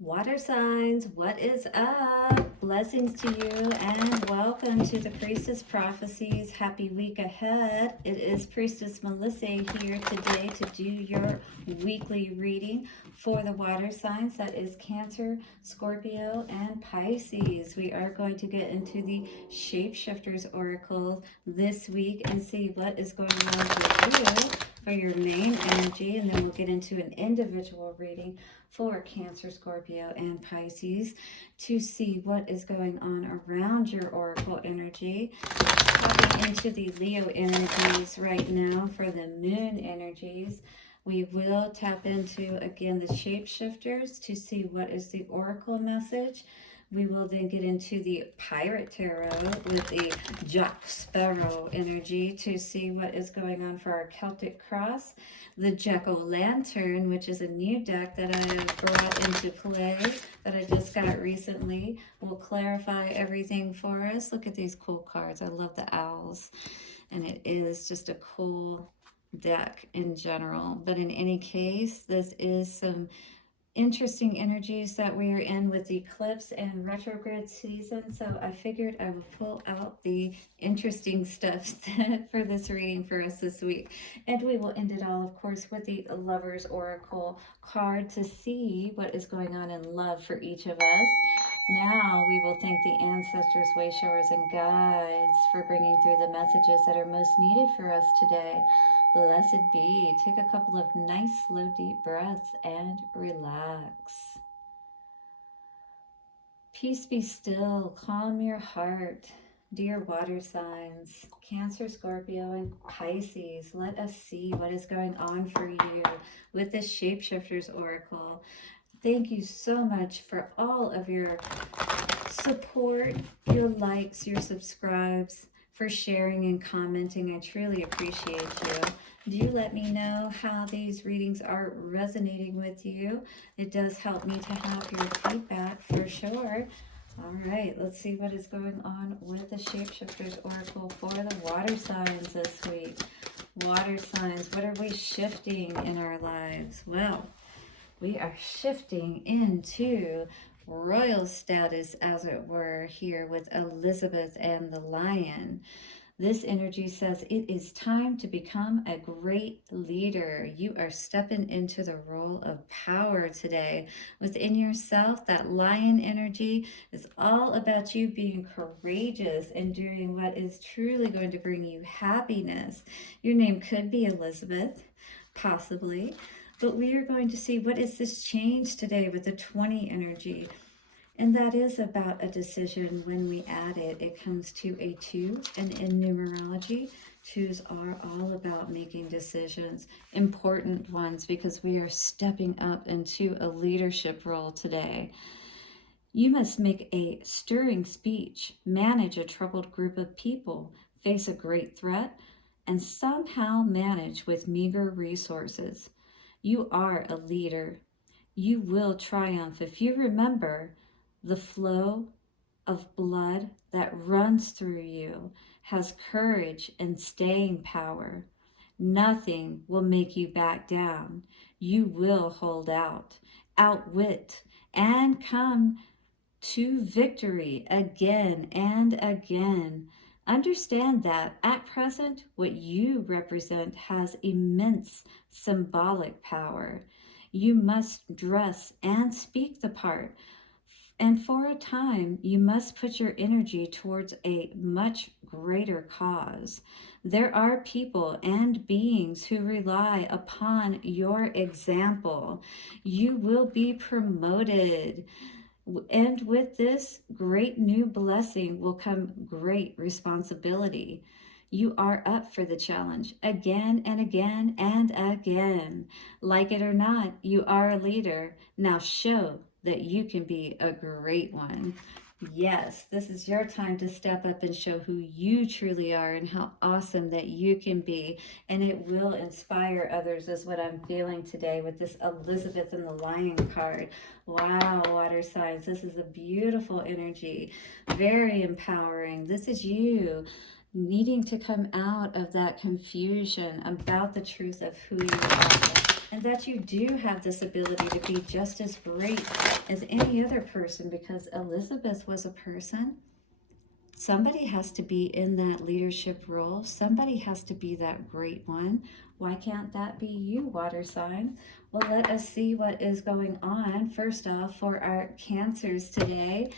Water signs, what is up? Blessings to you and welcome to the Priestess Prophecies. Happy week ahead. It is Priestess Melissae here today to do your weekly reading for the water signs. That is Cancer, Scorpio, and Pisces. We are going to get into the ShapeShifters Oracle this week and see what is going on for you for your main energy, and then we'll get into an individual reading for Cancer, Scorpio, and Pisces to see what is going on around your oracle energy. Tapping into the Leo energies right now for the moon energies. We will tap into, again, the shapeshifters to see what is the oracle message. We will then get into the Pirate Tarot with the Jack Sparrow energy to see what is going on for our Celtic Cross. The Jack-o'-lantern, which is a new deck that I have brought into play that I just got recently, will clarify everything for us. Look at these cool cards. I love the owls. And it is just a cool deck in general. But in any case, this is some interesting energies that we are in with the eclipse and retrograde season, so I figured I would pull out the interesting stuff for this reading for us this week. And we will end it all, of course, with the Lover's Oracle card to see what is going on in love for each of us. Now we will thank the ancestors, way showers, and guides for bringing through the messages that are most needed for us today. Blessed be. Take a couple of nice, slow, deep breaths and relax. Peace be still. Calm your heart. Dear water signs, Cancer, Scorpio, and Pisces, let us see what is going on for you with the Shapeshifters Oracle. Thank you so much for all of your support, your likes, your subscribes, for sharing and commenting. I truly appreciate you. Do let me know how these readings are resonating with you. It does help me to have your feedback for sure. All right, let's see what is going on with the Shapeshifters Oracle for the water signs this week. Water signs, what are we shifting in our lives? Well, we are shifting into royal status, as it were, here with Elizabeth and the lion. This energy says it is time to become a great leader. You are stepping into the role of power today within yourself. That lion energy is all about you being courageous and doing what is truly going to bring you happiness. Your name could be Elizabeth, possibly. But we are going to see what is this change today with the 20 energy. And that is about a decision. When we add it, it comes to a 2. And in numerology, 2s are all about making decisions, important ones, because we are stepping up into a leadership role today. You must make a stirring speech, manage a troubled group of people, face a great threat, and somehow manage with meager resources. You are a leader. You will triumph if you remember the flow of blood that runs through you has courage and staying power. Nothing will make you back down. You will hold out, outwit, and come to victory again and again. Understand that at present, what you represent has immense symbolic power. You must dress and speak the part. And for a time, you must put your energy towards a much greater cause. There are people and beings who rely upon your example. You will be promoted. And with this great new blessing will come great responsibility. You are up for the challenge again and again and again. Like it or not, you are a leader. Now show that you can be a great one. Yes, this is your time to step up and show who you truly are and how awesome that you can be. And it will inspire others, is what I'm feeling today with this Elizabeth and the Lion card. Wow, water signs, this is a beautiful energy, very empowering. This is you needing to come out of that confusion about the truth of who you are and that you do have this ability to be just as great as any other person, because Elizabeth was a person. Somebody has to be in that leadership role. Somebody has to be that great one. Why can't that be you, water sign? Well, let us see what is going on. First off, for our Cancers today,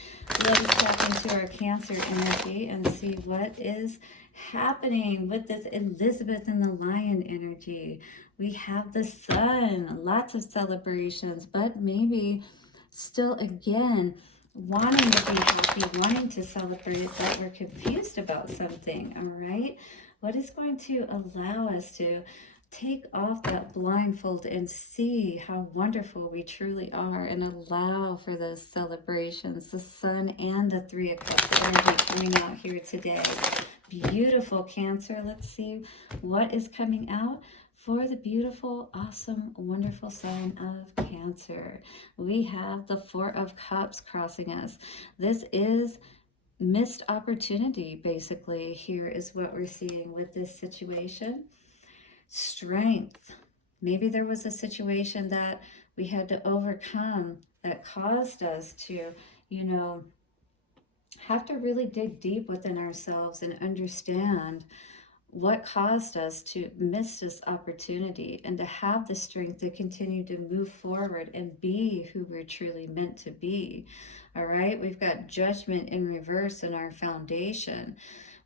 let us tap into our Cancer energy and see what is happening with this Elizabeth and the Lion energy. We have the Sun, lots of celebrations, but maybe still again wanting to be happy, wanting to celebrate, but we're confused about something, all right? What is going to allow us to take off that blindfold and see how wonderful we truly are and allow for those celebrations, the Sun and the Three of Cups energy coming out here today. Beautiful Cancer. Let's see what is coming out for the beautiful, awesome, wonderful sign of Cancer. We have the Four of Cups crossing us. This is missed opportunity, basically. Here is what we're seeing with this situation. Strength. Maybe there was a situation that we had to overcome that caused us to, have to really dig deep within ourselves and understand what caused us to miss this opportunity, and to have the strength to continue to move forward and be who we're truly meant to be. All right, we've got Judgment in reverse in our foundation.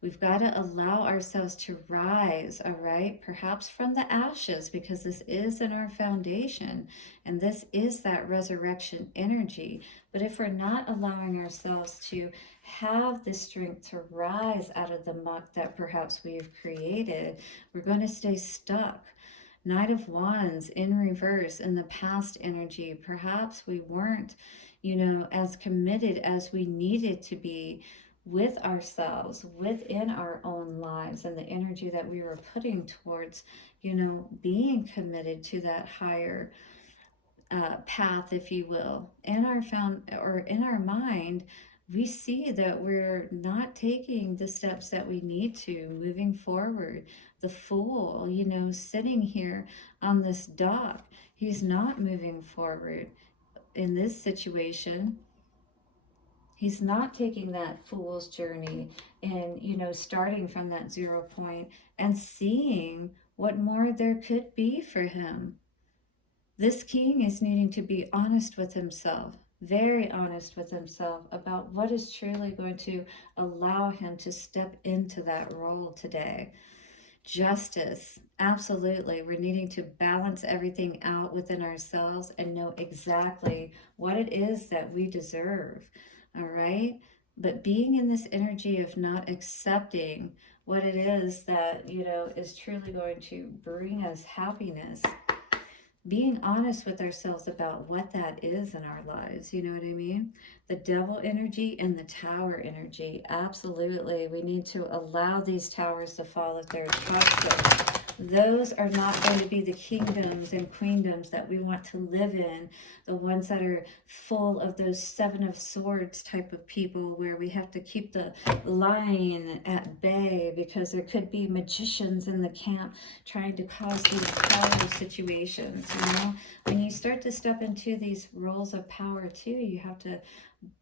We've got to allow ourselves to rise, all right, perhaps from the ashes, because this is in our foundation and this is that resurrection energy. But if we're not allowing ourselves to have the strength to rise out of the muck that perhaps we've created, we're going to stay stuck. Knight of Wands in reverse in the past energy. Perhaps we weren't, as committed as we needed to be with ourselves, within our own lives, and the energy that we were putting towards, being committed to that higher path, if you will. In our mind, we see that we're not taking the steps that we need to moving forward. The Fool, sitting here on this dock, he's not moving forward in this situation. He's not taking that fool's journey and, starting from that 0 point and seeing what more there could be for him. This king is needing to be honest with himself, very honest with himself about what is truly going to allow him to step into that role today. Justice, absolutely. We're needing to balance everything out within ourselves and know exactly what it is that we deserve. All right. But being in this energy of not accepting what it is that, is truly going to bring us happiness, being honest with ourselves about what that is in our lives, you know what I mean? The Devil energy and the Tower energy, absolutely. We need to allow these towers to fall if they're toxic. Those are not going to be the kingdoms and queendoms that we want to live in, the ones that are full of those Seven of Swords type of people, where we have to keep the lion at bay because there could be magicians in the camp trying to cause these power situations. When you start to step into these roles of power too, you have to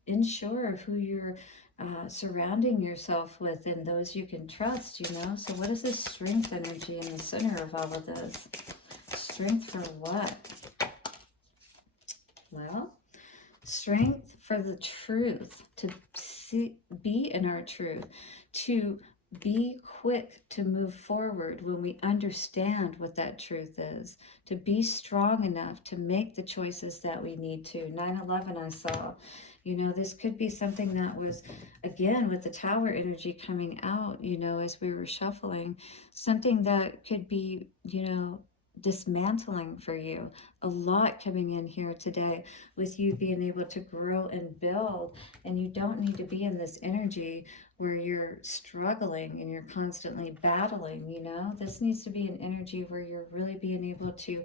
ensure who you're surrounding yourself with and those you can trust, So what is this strength energy in the center of all of this? Strength for what? Well, strength for the truth, to be in our truth, to be quick to move forward when we understand what that truth is, to be strong enough to make the choices that we need to. 9/11 I saw, this could be something that was, again, with the Tower energy coming out, as we were shuffling, something that could be, dismantling for you. A lot coming in here today with you being able to grow and build, and you don't need to be in this energy where you're struggling and you're constantly battling. This needs to be an energy where you're really being able to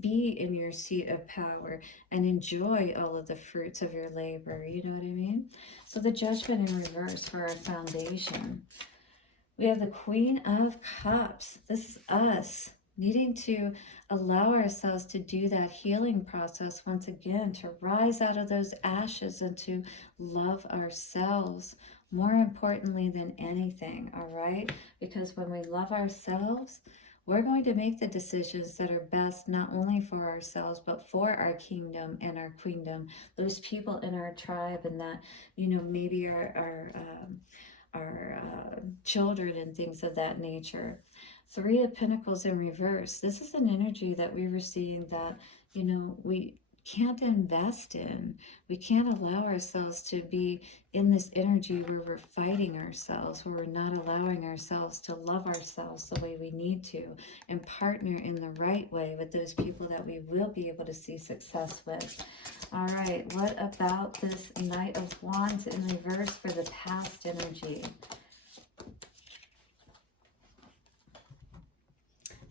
be in your seat of power and enjoy all of the fruits of your labor. You know what I mean? So the Judgment in reverse for our foundation. We have the Queen of Cups. This is us needing to allow ourselves to do that healing process once again, to rise out of those ashes and to love ourselves more importantly than anything, all right? Because when we love ourselves, we're going to make the decisions that are best not only for ourselves, but for our kingdom and our queendom, those people in our tribe, and that, maybe our children and things of that nature. Three of Pentacles in reverse. This is an energy that we were seeing that, we can't invest in. We can't allow ourselves to be in this energy where we're fighting ourselves, where we're not allowing ourselves to love ourselves the way we need to and partner in the right way with those people that we will be able to see success with. All right, what about this Knight of Wands in reverse for the past energy?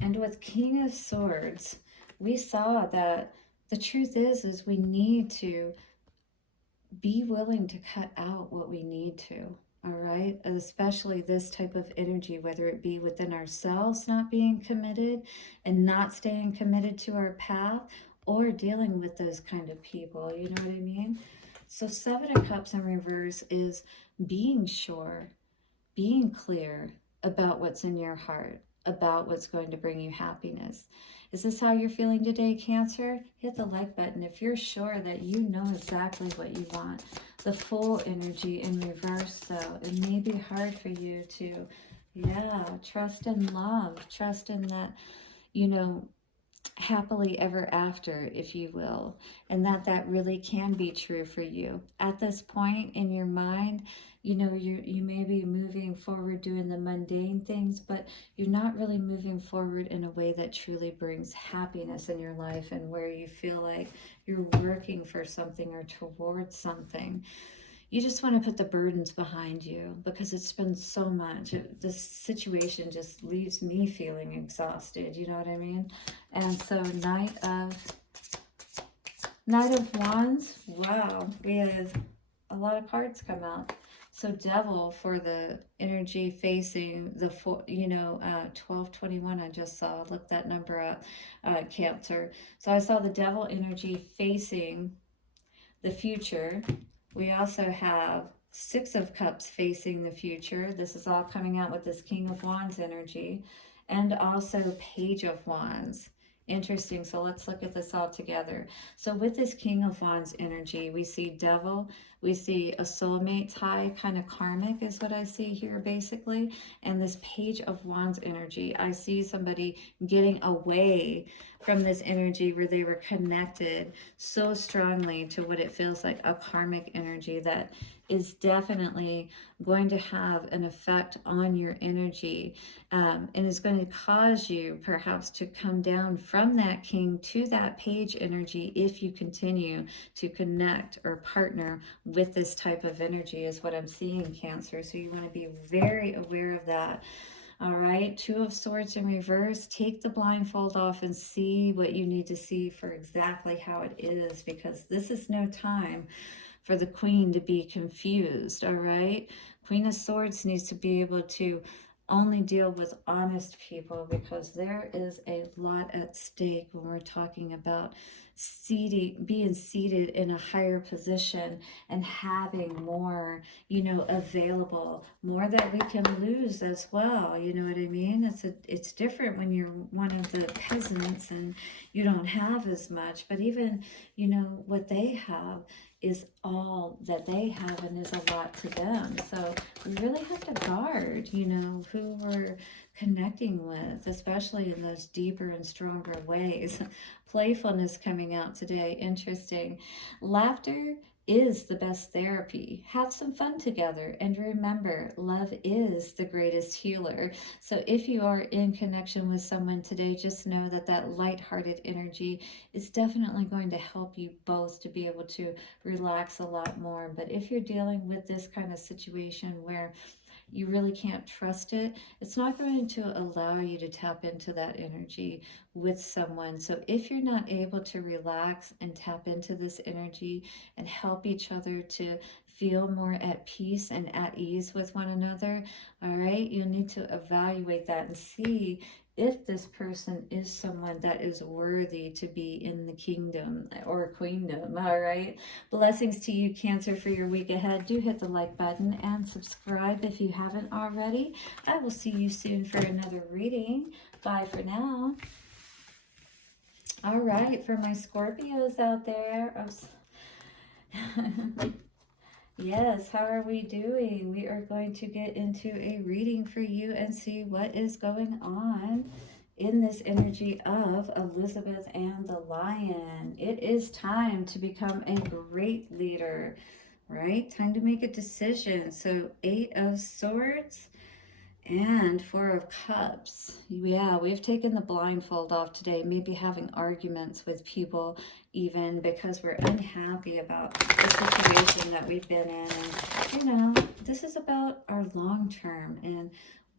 And with King of Swords, we saw that the truth is we need to be willing to cut out what we need to, all right? Especially this type of energy, whether it be within ourselves not being committed and not staying committed to our path, or dealing with those kind of people, you know what I mean? So Seven of Cups in reverse is being sure, being clear about what's in your heart, about what's going to bring you happiness. Is this how you're feeling today, Cancer? Hit the like button if you're sure that you know exactly what you want. The Fool energy in reverse, though, it may be hard for you to, trust in love, trust in that, happily ever after, if you will, and that really can be true for you. At this point in your mind, you may be moving forward doing the mundane things, but you're not really moving forward in a way that truly brings happiness in your life and where you feel like you're working for something or towards something. You just want to put the burdens behind you because it's been so much. This situation just leaves me feeling exhausted, you know what I mean? And so Knight of Wands, wow, we have a lot of cards come out. So Devil for the energy facing the 1221 I just saw. Look that number up, Cancer. So I saw the Devil energy facing the future. We also have Six of Cups facing the future. This is all coming out with this King of Wands energy. And also Page of Wands. Interesting. So let's look at this all together. So with this King of Wands energy, we see Devil, we see a soulmate tie, kind of karmic is what I see here basically. And this Page of Wands energy, I see somebody getting away from this energy where they were connected so strongly to what it feels like a karmic energy that is definitely going to have an effect on your energy, and is going to cause you perhaps to come down from that king to that page energy if you continue to connect or partner with this type of energy is what I'm seeing, Cancer. So you want to be very aware of that. All right, Two of Swords in reverse. Take the blindfold off and see what you need to see for exactly how it is, because this is no time for the Queen to be confused, all right? Queen of Swords needs to be able to only deal with honest people, because there is a lot at stake when we're talking about being seated in a higher position and having more, available, more that we can lose as well. You know what I mean? It's different when you're one of the peasants and you don't have as much, but even, what they have is all that they have and is a lot to them. So we really have to guard, who we're connecting with, especially in those deeper and stronger ways. Playfulness coming out today. Interesting. Laughter is the best therapy. Have some fun together, and remember, love is the greatest healer. So if you are in connection with someone today, just know that lighthearted energy is definitely going to help you both to be able to relax a lot more. But if you're dealing with this kind of situation where you really can't trust it, it's not going to allow you to tap into that energy with someone. So if you're not able to relax and tap into this energy and help each other to feel more at peace and at ease with one another, all right, you need to evaluate that and see, if this person is someone that is worthy to be in the kingdom or queendom. All right. Blessings to you, Cancer, for your week ahead. Do hit the like button and subscribe if you haven't already. I will see you soon for another reading. Bye for now. All right, for my Scorpios out there. Yes, how are we doing? We are going to get into a reading for you and see what is going on in this energy of Elizabeth and the Lion. It is time to become a great leader, right? Time to make a decision. So 8 of Swords and 4 of Cups. Yeah, we've taken the blindfold off today, maybe having arguments with people even because we're unhappy about the situation that we've been in. And, you know, this is about our long term and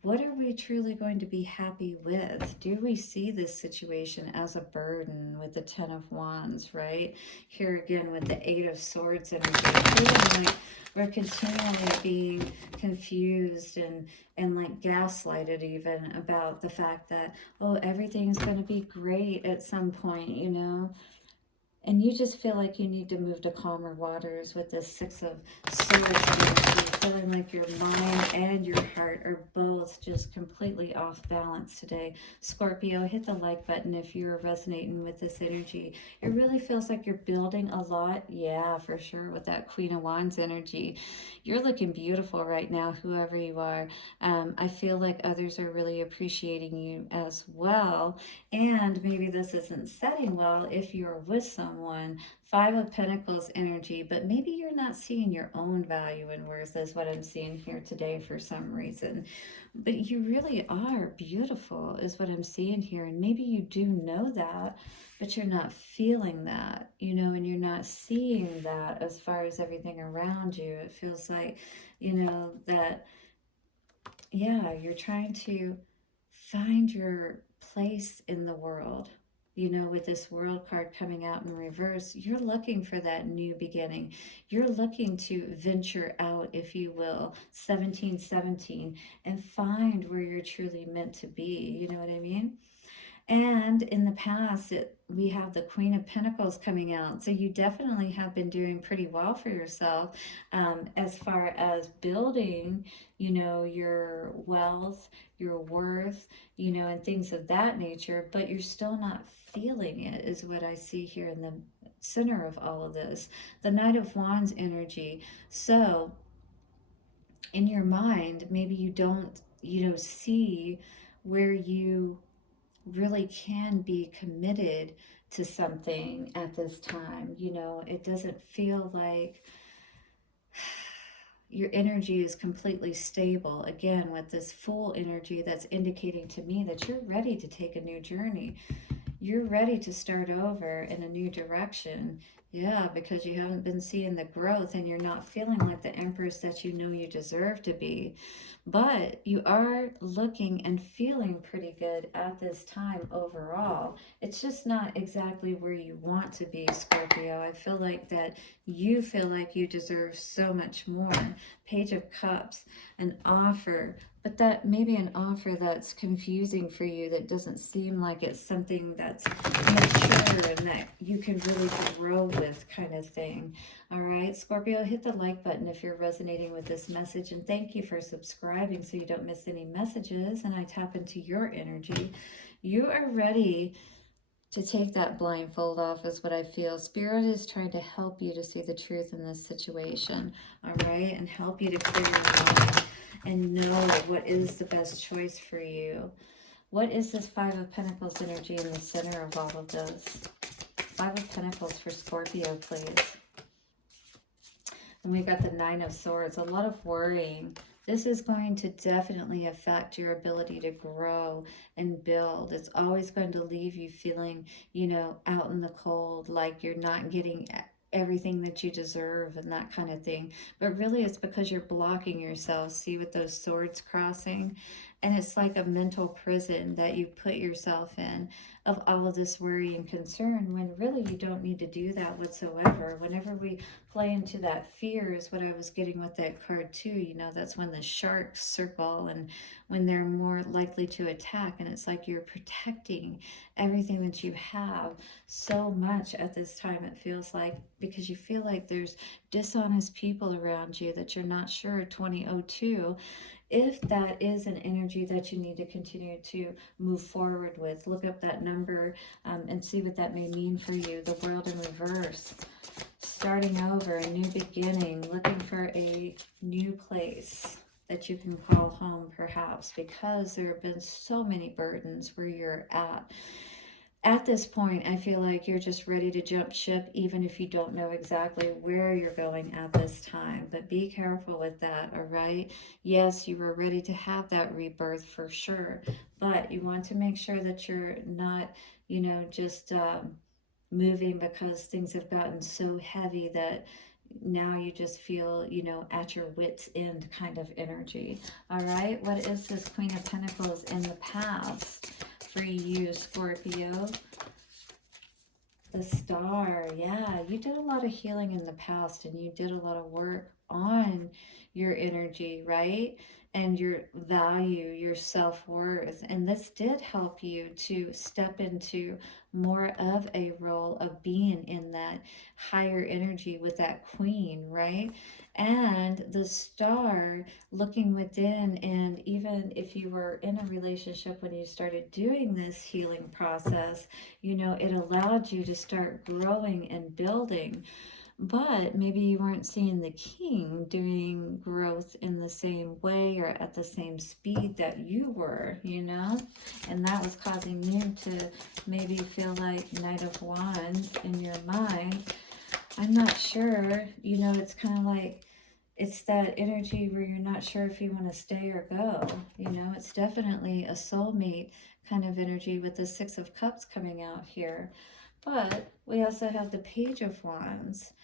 what are we truly going to be happy with? Do we see this situation as a burden with the 10 of Wands, right? Here again with the 8 of Swords energy. Feeling like we're continually being confused and like gaslighted even about the fact that, oh, everything's going to be great at some point, you know? And you just feel like you need to move to calmer waters with this 6 of Swords energy, feeling like your mind and your heart are both just completely off balance today. Scorpio, hit the like button if you're resonating with this energy. It really feels like you're building a lot. Yeah, for sure, with that Queen of Wands energy. You're looking beautiful right now, whoever you are. I feel like others are really appreciating you as well. And maybe this isn't setting well if you're with someone. 5 of Pentacles energy, but maybe you're not seeing your own value and worth is what I'm seeing here today for some reason. But you really are beautiful is what I'm seeing here. And maybe you do know that, but you're not feeling that, you know, and you're not seeing that as far as everything around you. It feels like, you know, that, yeah, you're trying to find your place in the world. You know, with this World card coming out in reverse, you're looking for that new beginning. You're looking to venture out, if you will, 1717, and find where you're truly meant to be. You know what I mean? And in the past, we have the Queen of Pentacles coming out. So you definitely have been doing pretty well for yourself as far as building, you know, your wealth, your worth, you know, and things of that nature. But you're still not feeling it is what I see here in the center of all of this. The Knight of Wands energy. So in your mind, maybe you don't, you know, see where you really can be committed to something at this time. You know, it doesn't feel like your energy is completely stable. Again, with this Fool energy, that's indicating to me that you're ready to take a new journey. You're ready to start over in a new direction. Yeah, because you haven't been seeing the growth and you're not feeling like the Empress that you know you deserve to be. But you are looking and feeling pretty good at this time overall. It's just not exactly where you want to be, Scorpio. I feel like that you feel like you deserve so much more. Page of Cups, an offer, but that maybe an offer that's confusing for you, that doesn't seem like it's something that's mature and that you can really grow with, kind of thing. All right, Scorpio, hit the like button if you're resonating with this message, and thank you for subscribing so you don't miss any messages and I tap into your energy. You are ready to take that blindfold off is what I feel. Spirit is trying to help you to see the truth in this situation, all right, and help you to clear your mind and know what is the best choice for you. What is this 5 of Pentacles energy in the center of all of this? 5 of Pentacles for Scorpio, please. And we got the 9 of Swords, a lot of worrying. This is going to definitely affect your ability to grow and build. It's always going to leave you feeling, you know, out in the cold, like you're not getting everything that you deserve and that kind of thing. But really it's because you're blocking yourself. See, with those swords crossing, And it's like a mental prison that you put yourself in of all of this worry and concern, when really you don't need to do that whatsoever. Whenever we play into that fear, is what I was getting with that card too. You know, that's when the sharks circle and when they're more likely to attack. And it's like you're protecting everything that you have so much at this time, it feels like, because you feel like there's dishonest people around you that you're not sure. 2002, if that is an energy that you need to continue to move forward with, look up that number and see what that may mean for you. The world in reverse, starting over, a new beginning, looking for a new place that you can call home, perhaps, because there have been so many burdens where you're at this point. I feel like you're just ready to jump ship, even if you don't know exactly where you're going at this time. But be careful with that, all right? Yes, you were ready to have that rebirth for sure, but you want to make sure that you're not, just moving because things have gotten so heavy that now you just feel, at your wit's end kind of energy. All right, what is this Queen of Pentacles in the past for you, Scorpio? The Star. Yeah, you did a lot of healing in the past, and you did a lot of work on your energy, right? And your value, your self-worth. And this did help you to step into more of a role of being in that higher energy with that queen, right? And the Star, looking within, and even if you were in a relationship when you started doing this healing process, it allowed you to start growing and building. But maybe you weren't seeing the king doing growth in the same way or at the same speed that you were, and that was causing you to maybe feel like Knight of Wands in your mind. I'm not sure. It's kind of like, it's that energy where you're not sure if you want to stay or go. It's definitely a soulmate kind of energy with the Six of Cups coming out here. But we also have the Page of Wands.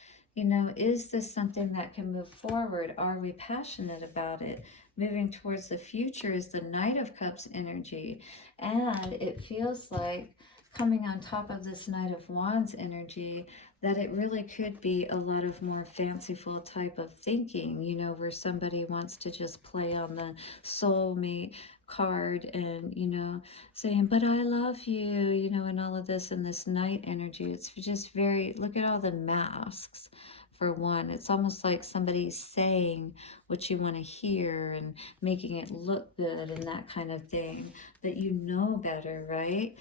Is this something that can move forward? Are we passionate about it? Moving towards the future is the Knight of Cups energy. And it feels like, coming on top of this Knight of Wands energy, that it really could be a lot of more fanciful type of thinking, where somebody wants to just play on the soulmate card and, saying, but I love you, and all of this, and this Knight energy. It's just very, look at all the masks. For one, it's almost like somebody's saying what you want to hear and making it look good and that kind of thing, but you know better, right?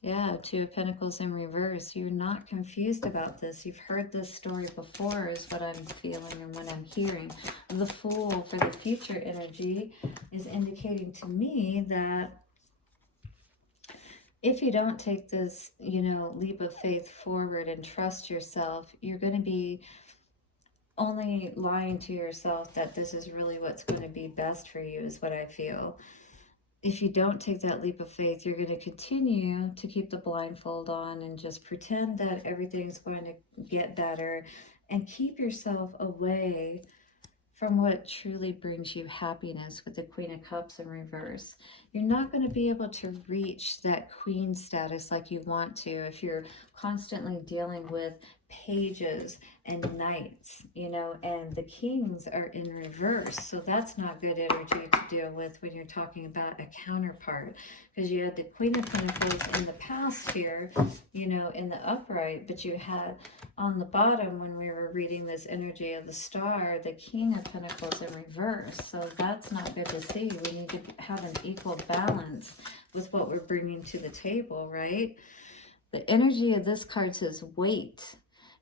Yeah, Two of Pentacles in reverse. You're not confused about this. You've heard this story before, is what I'm feeling and what I'm hearing. The Fool for the future energy is indicating to me that if you don't take this, leap of faith forward and trust yourself, you're going to be only lying to yourself that this is really what's going to be best for you, is what I feel. If you don't take that leap of faith, you're going to continue to keep the blindfold on and just pretend that everything's going to get better, and keep yourself away from what truly brings you happiness with the Queen of Cups in reverse. You're not going to be able to reach that queen status like you want to if you're constantly dealing with pages and knights, and the kings are in reverse. So that's not good energy to deal with when you're talking about a counterpart, because you had the Queen of Pentacles in the past here, in the upright, but you had on the bottom, when we were reading this energy of the Star, the King of Pentacles in reverse. So that's not good to see. We need to have an equal balance with what we're bringing to the table, right? The energy of this card says, wait.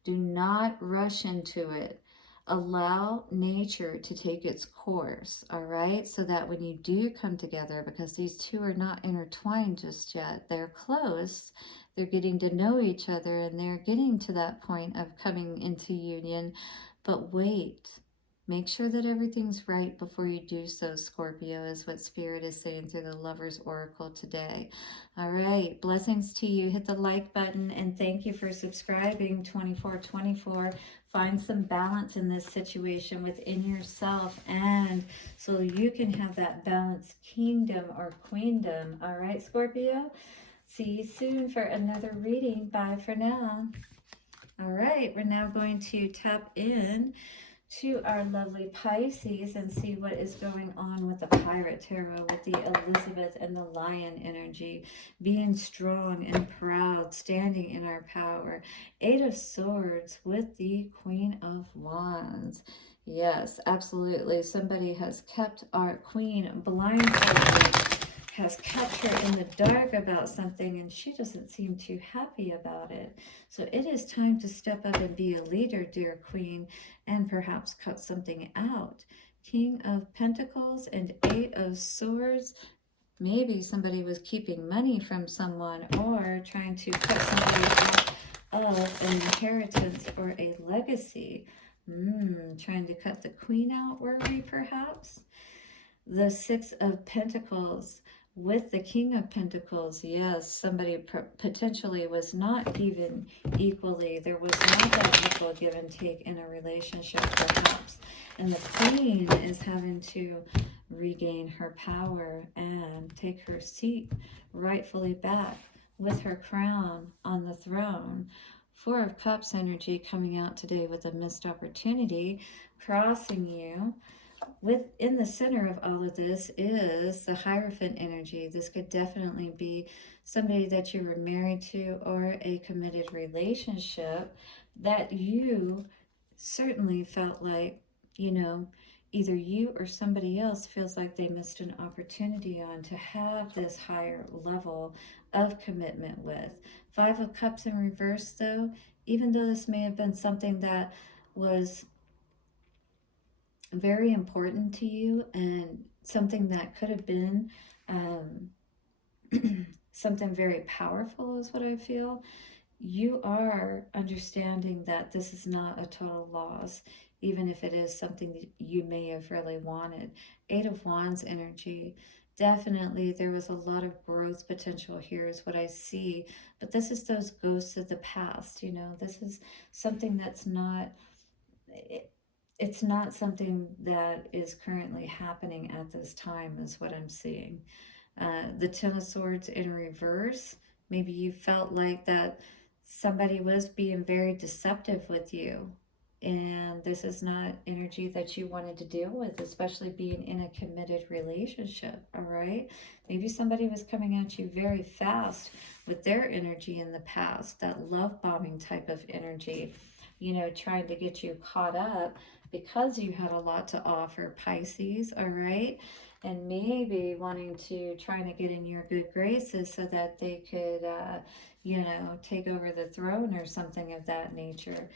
Do not rush into it. Allow nature to take its course, all right? So that when you do come together, because these two are not intertwined just yet, they're close, they're getting to know each other, and they're getting to that point of coming into union. But wait, Make sure that everything's right before you do so, Scorpio, is what Spirit is saying through the Lover's Oracle today. All right, blessings to you. Hit the like button, and thank you for subscribing, 2424. Find some balance in this situation within yourself, and so you can have that balanced kingdom or queendom. All right, Scorpio? See you soon for another reading. Bye for now. All right, we're now going to tap in to our lovely Pisces and see what is going on with the Pirate Tarot, with the Elizabeth and the Lion energy, being strong and proud, standing in our power. Eight of Swords with the Queen of Wands. Yes, absolutely. Somebody has kept our queen blindfolded, has kept her in the dark about something, and she doesn't seem too happy about it. So it is time to step up and be a leader, dear queen, and perhaps cut something out. King of Pentacles and Eight of Swords. Maybe somebody was keeping money from someone or trying to cut somebody out of an inheritance or a legacy. Trying to cut the queen out, were we perhaps? The Six of Pentacles with the King of Pentacles. Yes, somebody potentially was not even equally. There was not that equal give and take in a relationship, perhaps. And the Queen is having to regain her power and take her seat rightfully back with her crown on the throne. Four of Cups energy coming out today with a missed opportunity, crossing you. Within the center of all of this is the Hierophant energy. This could definitely be somebody that you were married to or a committed relationship that you certainly felt like, you know, either you or somebody else feels like they missed an opportunity on to have this higher level of commitment with. Five of Cups in reverse, though, even though this may have been something that was very important to you and something that could have been something very powerful is what I feel. You are understanding that this is not a total loss, even if it is something that you may have really wanted. Eight of Wands energy. Definitely there was a lot of growth potential here is what I see. But this is those ghosts of the past, you know. This is something that's not... it's not something that is currently happening at this time is what I'm seeing. The Ten of Swords in reverse. Maybe you felt like that somebody was being very deceptive with you. And this is not energy that you wanted to deal with, especially being in a committed relationship, all right? Maybe somebody was coming at you very fast with their energy in the past, that love bombing type of energy, you know, trying to get you caught up because you had a lot to offer, Pisces, all right? And maybe wanting to, trying to get in your good graces so that they could, you know, take over the throne or something of that nature.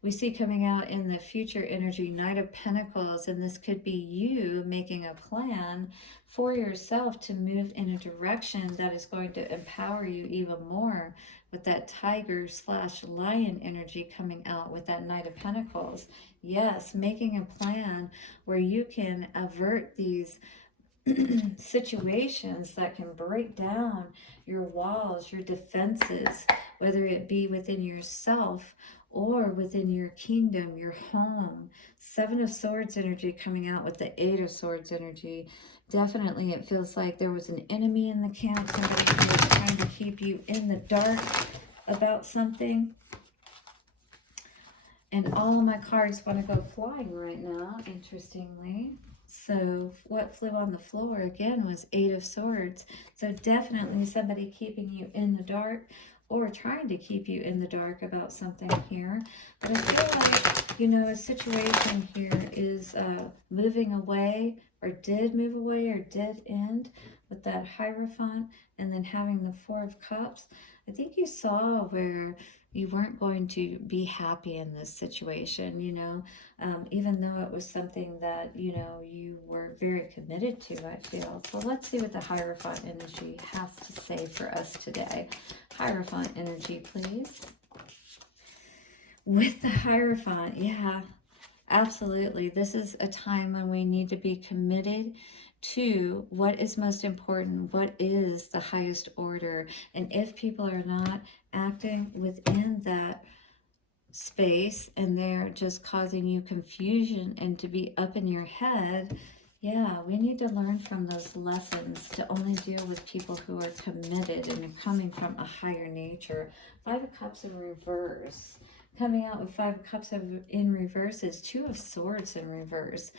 We see coming out in the future energy, Knight of Pentacles, and this could be you making a plan for yourself to move in a direction that is going to empower you even more, with that Tiger/Lion energy coming out with that Knight of Pentacles. Yes, making a plan where you can avert these situations that can break down your walls, your defenses, whether it be within yourself or within your kingdom, your home. Seven of Swords energy coming out with the Eight of Swords energy. Definitely it feels like there was an enemy in the camp, somebody who was trying to keep you in the dark about something. And all of my cards want to go flying right now, interestingly. So what flew on the floor again was Eight of Swords. So definitely somebody keeping you in the dark or trying to keep you in the dark about something here. But I feel like, you know, a situation here is moving away, or did move away, or did end with that Hierophant, and then having the Four of Cups. I think you saw where you weren't going to be happy in this situation, you know, even though it was something that, you know, you were very committed to, I feel. So let's see what the Hierophant energy has to say for us today. Hierophant energy, please. With the Hierophant, yeah, Absolutely. This is a time when we need to be committed to what is most important, what is the highest order. And if people are not acting within that space and they're just causing you confusion and to be up in your head, yeah, we need to learn from those lessons to only deal with people who are committed and are coming from a higher nature. Five of Cups in reverse. Coming out with Five of Cups in reverse is Two of Swords in reverse.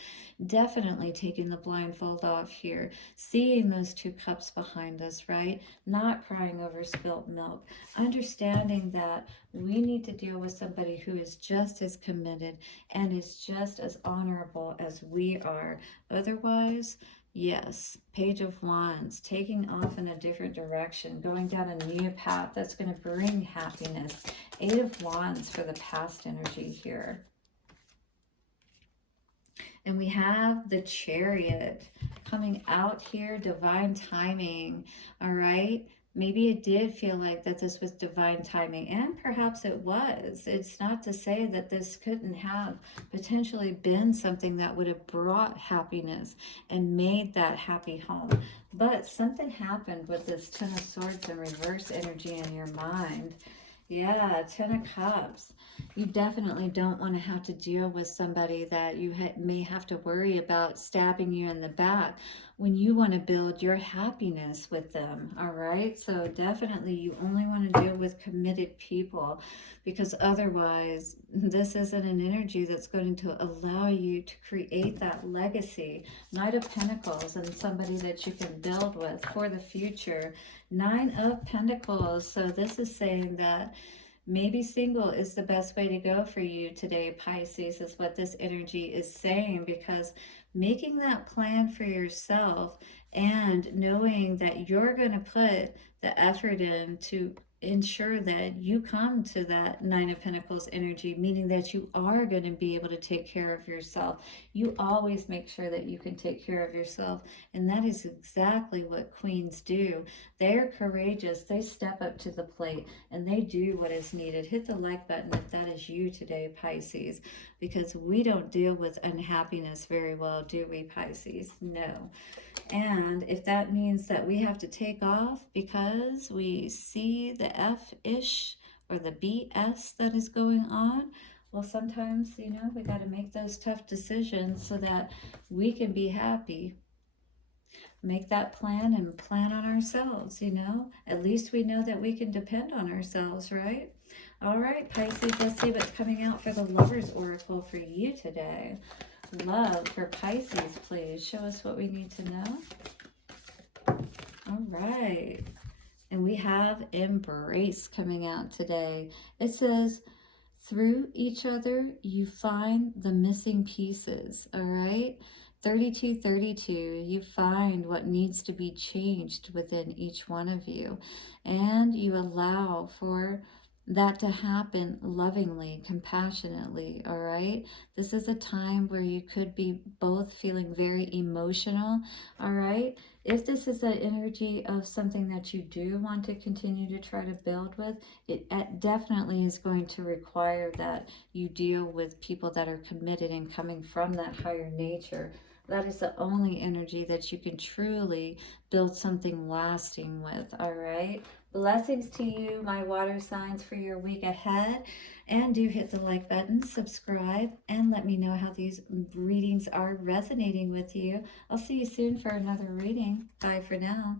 Definitely taking the blindfold off here. Seeing those two cups behind us, right? Not crying over spilt milk. Understanding that we need to deal with somebody who is just as committed and is just as honorable as we are. Otherwise, yes, Page of Wands, taking off in a different direction, going down a new path that's going to bring happiness. Eight of Wands for the past energy here. And we have the Chariot coming out here, divine timing, all right? Maybe it did feel like that this was divine timing, and perhaps it was. It's not to say that this couldn't have potentially been something that would have brought happiness and made that happy home. But something happened with this Ten of Swords and reverse energy in your mind. Yeah, Ten of Cups. You definitely don't want to have to deal with somebody that you may have to worry about stabbing you in the back when you want to build your happiness with them, all right? So definitely you only want to deal with committed people, because otherwise this isn't an energy that's going to allow you to create that legacy. Knight of Pentacles and somebody that you can build with for the future. Nine of Pentacles. So this is saying that maybe single is the best way to go for you today, Pisces, is what this energy is saying, because making that plan for yourself and knowing that you're going to put the effort in to ensure that you come to that Nine of Pentacles energy, meaning that you are going to be able to take care of yourself. You always make sure that you can take care of yourself, and that is exactly what queens do. They're courageous. They step up to the plate and they do what is needed. Hit the like button if that is you today, Pisces, because we don't deal with unhappiness very well, do we, Pisces? No. And if that means that we have to take off because we see the F-ish or the BS that is going on, well, sometimes, you know, we got to make those tough decisions so that we can be happy. Make that plan and plan on ourselves, you know. At least we know that we can depend on ourselves, right? All right, Pisces, let's see what's coming out for the Lovers Oracle for you today. Love for Pisces, please. Show us what we need to know. All right. And we have Embrace coming out today. It says, through each other, you find the missing pieces, all right? 3232, you find what needs to be changed within each one of you. And you allow for that to happen lovingly, compassionately, all right? This is a time where you could be both feeling very emotional, all right? If this is the energy of something that you do want to continue to try to build with, it definitely is going to require that you deal with people that are committed and coming from that higher nature. That is the only energy that you can truly build something lasting with, all right? Blessings to you, my water signs, for your week ahead. And do hit the like button, subscribe, and let me know how these readings are resonating with you. I'll see you soon for another reading. Bye for now.